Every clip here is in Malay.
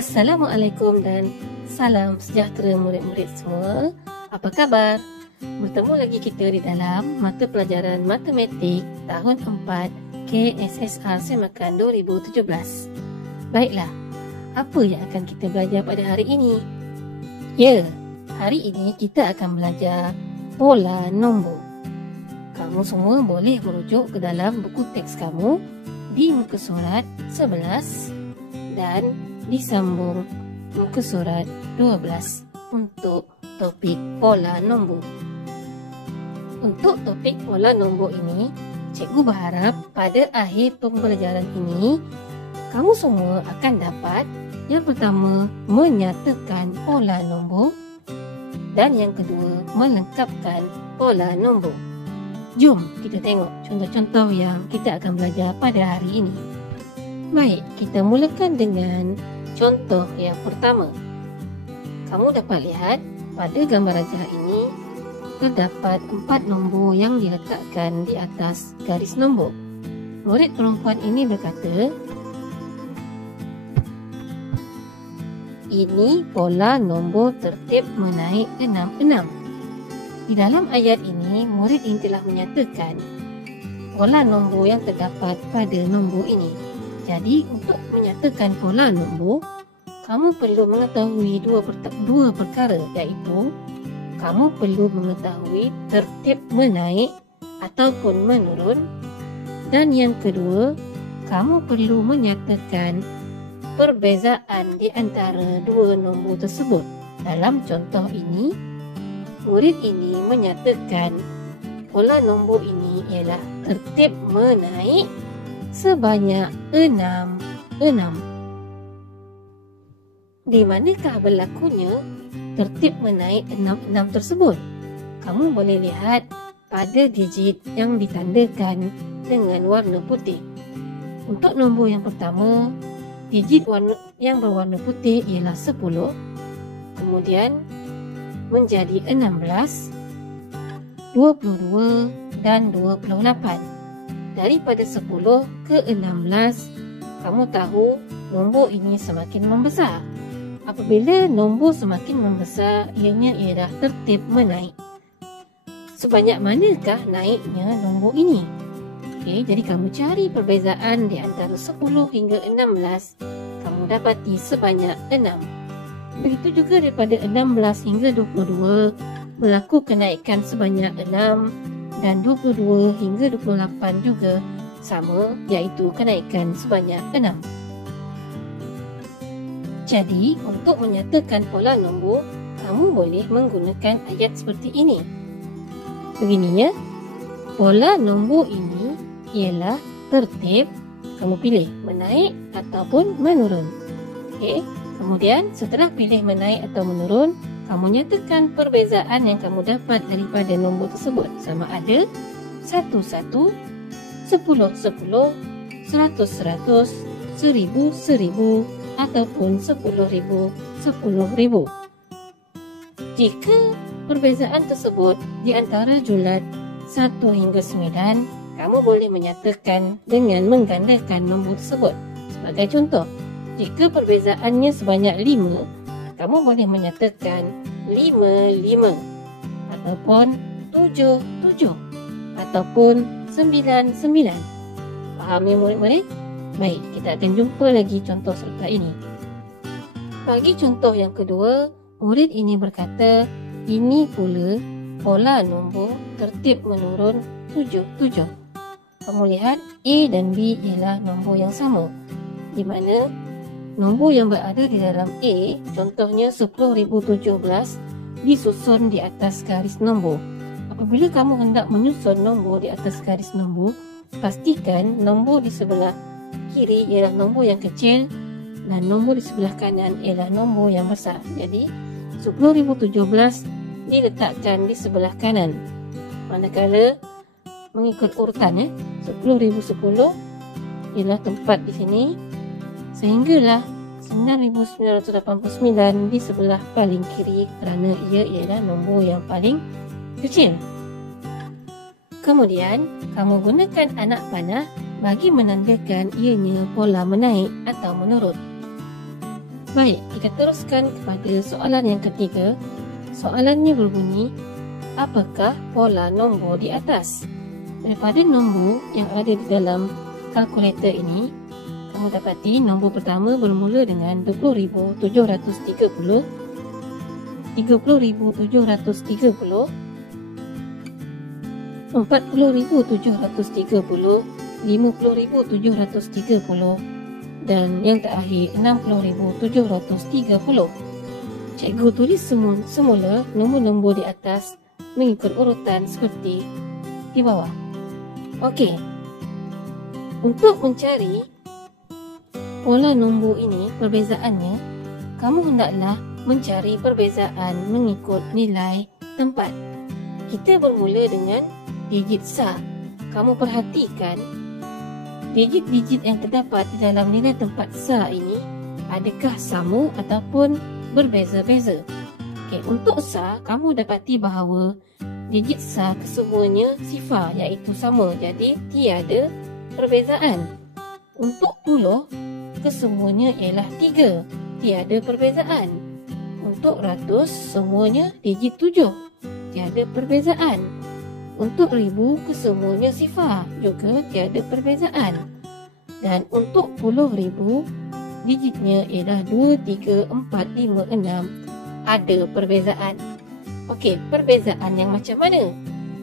Assalamualaikum dan salam sejahtera murid-murid semua. Apa khabar? Bertemu lagi kita di dalam mata pelajaran Matematik tahun 4 KSSR Semakan 2017. Baiklah, apa yang akan kita belajar pada hari ini? Ya, hari ini kita akan belajar pola nombor. Kamu semua boleh merujuk ke dalam buku teks kamu di muka surat 11 dan disambung muka surat 12 untuk topik pola nombor. Untuk topik pola nombor ini, cikgu berharap pada akhir pembelajaran ini, kamu semua akan dapat yang pertama, menyatakan pola nombor dan yang kedua, melengkapkan pola nombor. Jom kita tengok contoh-contoh yang kita akan belajar pada hari ini. Baik, kita mulakan dengan contoh yang pertama. Kamu dapat lihat pada gambar rajah ini terdapat 4 nombor yang diletakkan di atas garis nombor. Murid perempuan ini berkata, ini pola nombor tertib menaik 66. Di dalam ayat ini, murid ini telah menyatakan pola nombor yang terdapat pada nombor ini. Jadi, untuk menyatakan pola nombor, kamu perlu mengetahui dua perkara, iaitu kamu perlu mengetahui tertib menaik ataupun menurun, dan yang kedua, kamu perlu menyatakan perbezaan di antara dua nombor tersebut. Dalam contoh ini, murid ini menyatakan pola nombor ini ialah tertib menaik sebanyak 6. Di manakah berlakunya tertib menaik 66 tersebut? Kamu boleh lihat pada digit yang ditandakan dengan warna putih. Untuk nombor yang pertama, digit yang berwarna putih ialah 10, kemudian menjadi 16, 22 dan 28. Daripada 10 ke 16, kamu tahu nombor ini semakin membesar. Apabila nombor semakin membesar, ianya ialah tertib menaik. Sebanyak manakah naiknya nombor ini? Okey, jadi kamu cari perbezaan di antara 10 hingga 16, kamu dapati sebanyak 6. Begitu juga daripada 16 hingga 22, berlaku kenaikan sebanyak 6, dan 22 hingga 28 juga sama, iaitu kenaikan sebanyak 6. Jadi, untuk menyatakan pola nombor, kamu boleh menggunakan ayat seperti ini. Begini ya, pola nombor ini ialah tertib, kamu pilih menaik ataupun menurun. Okey, kemudian setelah pilih menaik atau menurun, kamu nyatakan perbezaan yang kamu dapat daripada nombor tersebut, sama ada 1, 1, 10, 10, 100, 100, 1000, 1000 ataupun 10,000, 10,000. Jika perbezaan tersebut di antara julat 1 hingga 9, kamu boleh menyatakan dengan menggandakan nombor tersebut. Sebagai contoh, jika perbezaannya sebanyak 5, kamu boleh menyatakan 5, ataupun 7 ataupun 9. Faham ya murid-murid? Baik, kita akan jumpa lagi contoh selepas ini. Bagi contoh yang kedua, murid ini berkata, ini pula pola nombor tertib menurun 7. Kamu lihat A dan B ialah nombor yang sama, di mana nombor yang berada di dalam A, contohnya 10,017, disusun di atas garis nombor. Apabila kamu hendak menyusun nombor di atas garis nombor, pastikan nombor di sebelah kiri ialah nombor yang kecil dan nombor di sebelah kanan ialah nombor yang besar. Jadi, 10,017 diletakkan di sebelah kanan. Manakala mengikut urutan 10,010 ialah tempat di sini, sehinggalah 9,989 di sebelah paling kiri kerana ia ialah nombor yang paling kecil. Kemudian, kamu gunakan anak panah bagi menandakan ianya pola menaik atau menurun. Baik, kita teruskan kepada soalan yang ketiga. Soalannya berbunyi, apakah pola nombor di atas? Daripada nombor yang ada di dalam kalkulator ini, kamu dapati nombor pertama bermula dengan 20,730, 30,730, 40,730, 50,730 dan yang terakhir 60,730. Cikgu tulis semula nombor-nombor di atas mengikut urutan seperti di bawah. Okey. Untuk mencari pola nombor ini, perbezaannya, kamu hendaklah mencari perbezaan mengikut nilai tempat. Kita bermula dengan digit sah. Kamu perhatikan digit-digit yang terdapat di dalam nilai tempat sah ini adakah sama ataupun berbeza-beza. Okay, untuk sah, kamu dapati bahawa digit sah kesemuanya sifar iaitu sama, jadi tiada perbezaan. Untuk puluh, kesemuanya ialah 3, tiada perbezaan. Untuk ratus, semuanya digit 7, tiada perbezaan. Untuk ribu, kesemuanya sifar, juga tiada perbezaan. Dan untuk puluh ribu, digitnya ialah 2, 3, 4, 5, 6, ada perbezaan. Okey, perbezaan yang macam mana?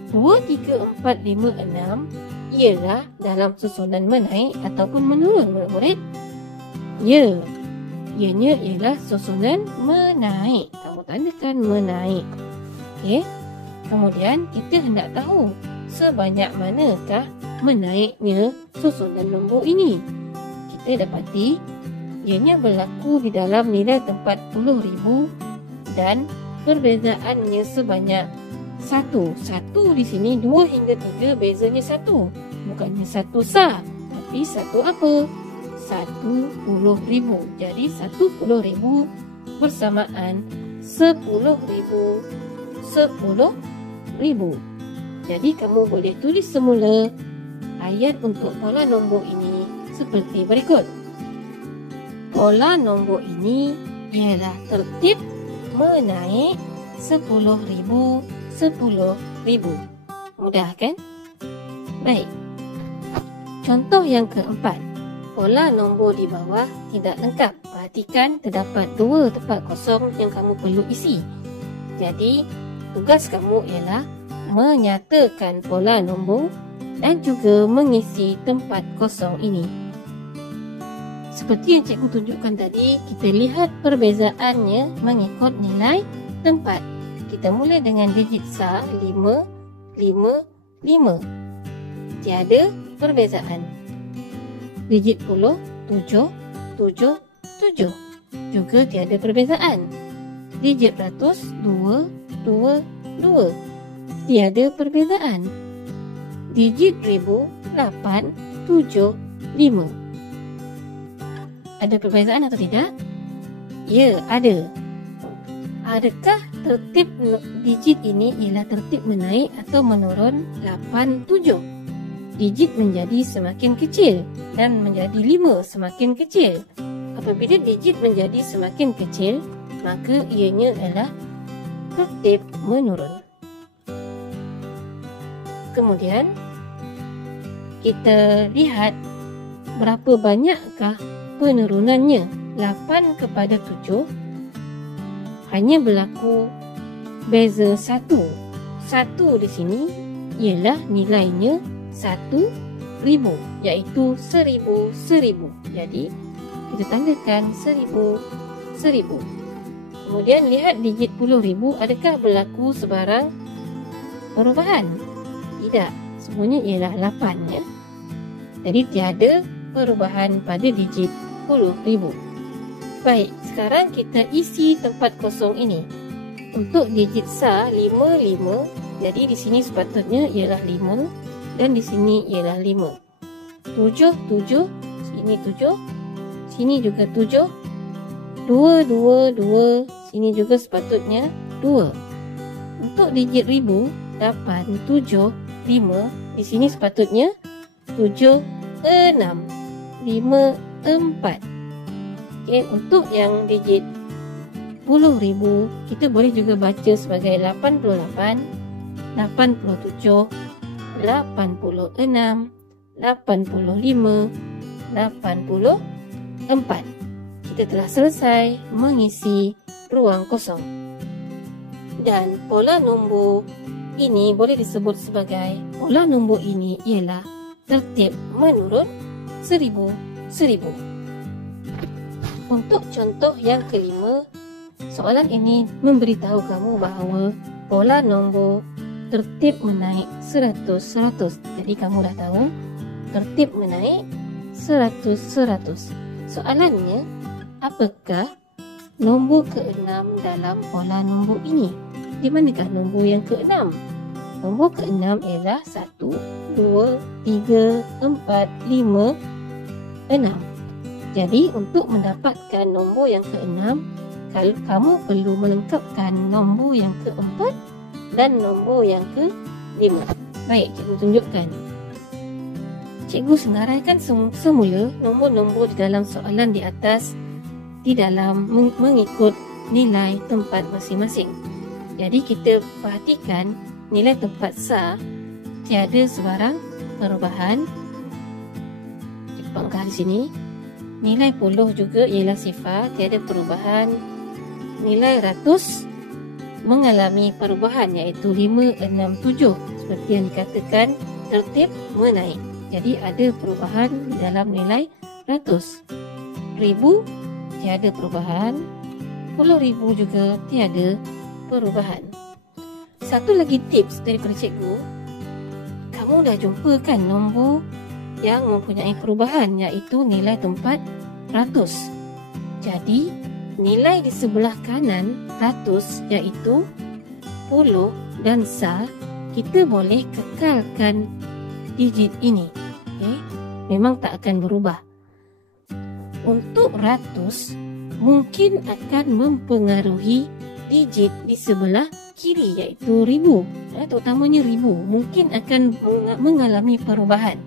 2, 3, 4, 5, 6 ialah dalam susunan menaik ataupun menurun, murid-murid? Ya, ianya ialah susunan menaik. Kamu tandakan menaik. Okey. Kemudian kita hendak tahu sebanyak manakah menaiknya susunan nombor ini. Kita dapati ianya berlaku di dalam nilai tempat 10,000 dan perbezaannya sebanyak 1. 1 di sini 2 hingga 3 bezanya 1. Bukannya 1 sah, tapi 1 apa? 10,000. Jadi 10,000 bersamaan 10,000. 10,000. Jadi kamu boleh tulis semula ayat untuk pola nombor ini seperti berikut. Pola nombor ini ialah tertib menaik 10,000, 10,000. Mudah kan? Baik. Contoh yang keempat. Pola nombor di bawah tidak lengkap. Perhatikan terdapat 2 tempat kosong yang kamu perlu isi. Jadi, tugas kamu ialah menyatakan pola nombor dan juga mengisi tempat kosong ini. Seperti yang cikgu tunjukkan tadi, kita lihat perbezaannya mengikut nilai tempat. Kita mula dengan digit sah 5, 5, 5. Tiada perbezaan. Digit puluh 7, 7, 7. Juga tiada perbezaan. Digit ratus 2, 2, 2. Tiada perbezaan. Digit ribu 8, 7, 5. Ada perbezaan atau tidak? Ya, ada. Adakah tertib digit ini ialah tertib menaik atau menurun 8, 7? Digit menjadi semakin kecil dan menjadi 5 semakin kecil. Apabila digit menjadi semakin kecil, maka ianya adalah tertib menurun. Kemudian, kita lihat berapa banyakkah penurunannya. 8 kepada 7 hanya berlaku beza 1. 1 di sini ialah nilainya 1,000, iaitu 1,000, 1,000. Jadi, kita tandakan 1,000, 1,000. Kemudian lihat digit 10,000, adakah berlaku sebarang perubahan? Tidak, semuanya ialah 8 ya. Jadi tiada perubahan pada digit 10,000. Baik, sekarang kita isi tempat kosong ini. Untuk digit sah 5, 5, jadi di sini sepatutnya ialah 5 dan di sini ialah 5. 7, 7, sini 7, sini juga 7. 2, 2, 2, sini juga sepatutnya 2. Untuk digit ribu, 8, 7, 5, di sini sepatutnya 7, 6, 5, 4. Okay, untuk yang digit 10,000 kita boleh juga baca sebagai 88, 87, 86, 85, 84. Kita telah selesai mengisi ruang kosong. Dan pola nombor ini boleh disebut sebagai pola nombor ini ialah tertib menurut 1000, 1000. Untuk contoh yang kelima, soalan ini memberitahu kamu bahawa pola nombor tertib menaik 100, 100. Jadi kamu dah tahu tertib menaik 100, 100. Soalannya, apakah nombor ke-6 dalam pola nombor ini? Di manakah nombor yang ke-6? Nombor ke-6 ialah 1, 2, 3, 4, 5, 6. Jadi untuk mendapatkan nombor yang ke-6, kamu perlu melengkapkan nombor yang ke-4 dan nombor yang ke-5. Baik, cikgu tunjukkan. Cikgu senaraikan semula nombor-nombor di dalam soalan di atas di dalam mengikut nilai tempat masing-masing. Jadi kita perhatikan nilai tempat sah tiada sebarang perubahan. Cikgu di sini. Nilai puluh juga ialah sifar, tiada perubahan. Nilai ratus mengalami perubahan iaitu 5, 6, 7. Seperti yang dikatakan tertib menaik. Jadi ada perubahan dalam nilai ratus. Ribu tiada perubahan. 10,000 juga tiada perubahan. Satu lagi tips daripada cikgu. Kamu dah jumpa kan nombor yang mempunyai perubahan iaitu nilai tempat ratus. Jadi nilai di sebelah kanan ratus iaitu puluh dan sah, kita boleh kekalkan digit ini. Okay? Memang tak akan berubah. Untuk ratus mungkin akan mempengaruhi digit di sebelah kiri iaitu ribu. Terutamanya ribu mungkin akan mengalami perubahan.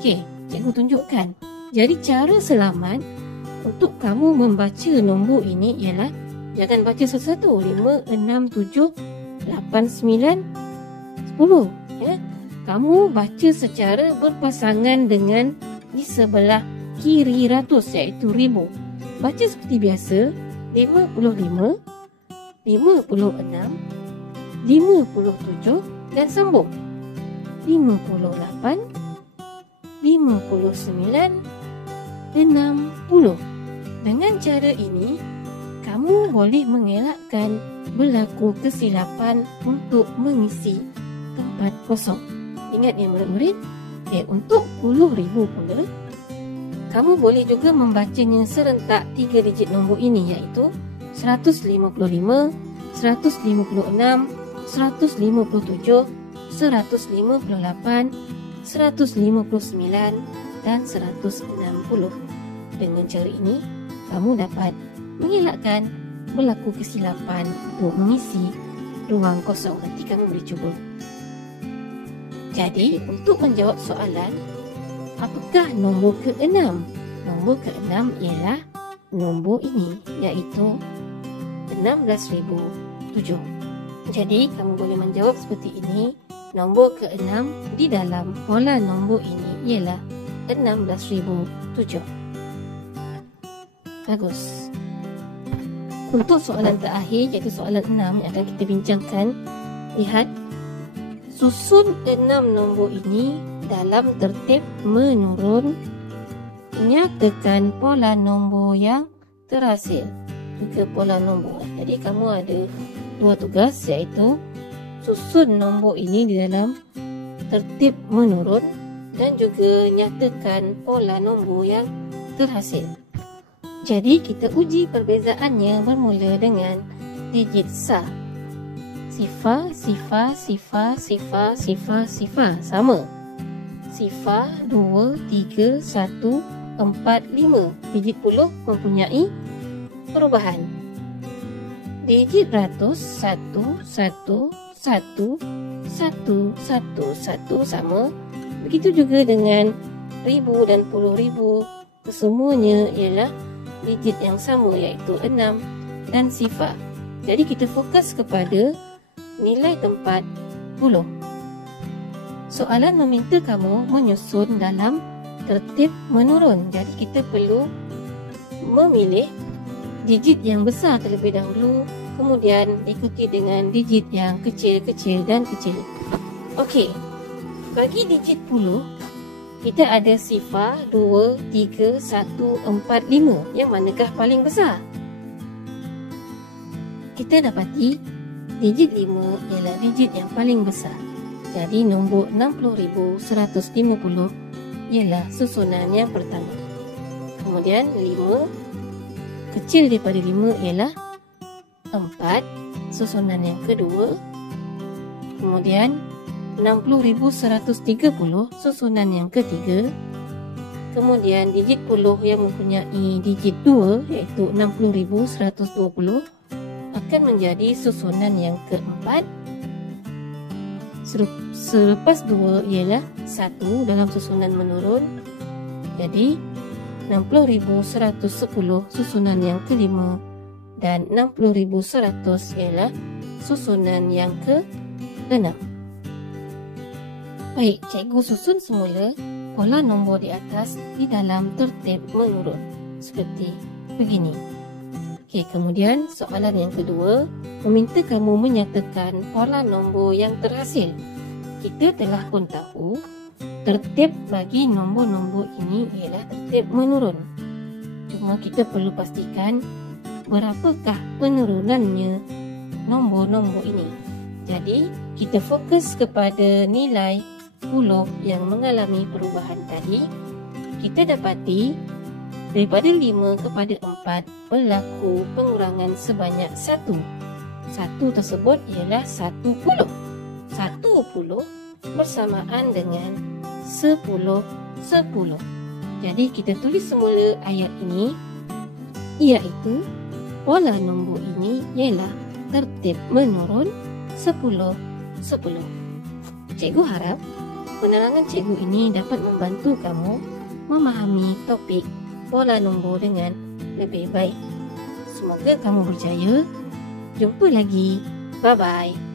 Okey, cikgu tunjukkan. Jadi cara selamat untuk kamu membaca nombor ini ialah jangan baca satu-satu. 5, 6, 7, 8, 9, 10. Ya. Kamu baca secara berpasangan dengan di sebelah kiri ratus iaitu ribu. Baca seperti biasa. 55, 56, 57 dan sambung. 58, 59, 60. Dengan cara ini, kamu boleh mengelakkan berlaku kesilapan untuk mengisi tempat kosong. Ingat ya murid-murid, untuk 10,000 pula, kamu boleh juga membacanya serentak 3 digit nombor ini iaitu 155, 156, 157, 158, 159 dan 160. Dengan cara ini, kamu dapat mengelakkan berlaku kesilapan untuk mengisi ruang kosong. Nanti kamu boleh cuba. Jadi, untuk menjawab soalan, apakah nombor ke-6? Nombor ke-6 ialah nombor ini, iaitu 16,007. Jadi, kamu boleh menjawab seperti ini. Nombor ke-6 di dalam pola nombor ini ialah 16,007. Bagus. Untuk soalan terakhir, iaitu soalan 6 yang akan kita bincangkan. Lihat, susun 6 nombor ini dalam tertib menurun. Nyatakan pola nombor yang terhasil. Juga pola nombor. Jadi, kamu ada 2 tugas iaitu susun nombor ini di dalam tertib menurun dan juga nyatakan pola nombor yang terhasil. Jadi kita uji perbezaannya bermula dengan digit sah. Sifar, sifar, sifar, sifar, sifar, sifar. Sama. Sifar 2, 3, 1, 4, 5. Digit puluh mempunyai perubahan. Digit ratus 1, 1, 1, 1, 1, 1 sama. Begitu juga dengan ribu dan 10,000. Kesemuanya ialah digit yang sama iaitu 6 dan sifar. Jadi kita fokus kepada nilai tempat puluh. Soalan meminta kamu menyusun dalam tertib menurun. Jadi kita perlu memilih digit yang besar terlebih dahulu, kemudian diikuti dengan digit yang kecil-kecil dan kecil. Okey, bagi digit puluh, kita ada sifar 2, 3, 1, 4, 5. Yang manakah paling besar? Kita dapati digit 5 ialah digit yang paling besar. Jadi nombor 60,150 ialah susunan yang pertama. Kemudian 5, kecil daripada 5 ialah 4, susunan yang kedua. Kemudian 60,130, susunan yang ketiga. Kemudian digit puluh yang mempunyai digit 2 iaitu 60,120 akan menjadi susunan yang keempat. Selepas 2 ialah 1 dalam susunan menurun. Jadi 60,110 susunan yang kelima dan 60,100 ialah susunan yang ke-6. Baik, cikgu susun semula pola nombor di atas di dalam tertib menurun seperti begini. Okey, kemudian soalan yang kedua meminta kamu menyatakan pola nombor yang terhasil. Kita telah pun tahu tertib bagi nombor-nombor ini ialah tertib menurun. Cuma kita perlu pastikan berapakah penurunannya nombor-nombor ini. Jadi, kita fokus kepada nilai puluh yang mengalami perubahan tadi. Kita dapati daripada 5 kepada 4 berlaku pengurangan sebanyak 1. 1 tersebut ialah 10. 10 bersamaan dengan 10. Jadi kita tulis semula ayat ini iaitu pola nombor ini ialah tertib menurun 10. Cikgu harap penerangan cikgu ini dapat membantu kamu memahami topik pola nombor dengan lebih baik. Semoga kamu berjaya. Jumpa lagi. Bye-bye.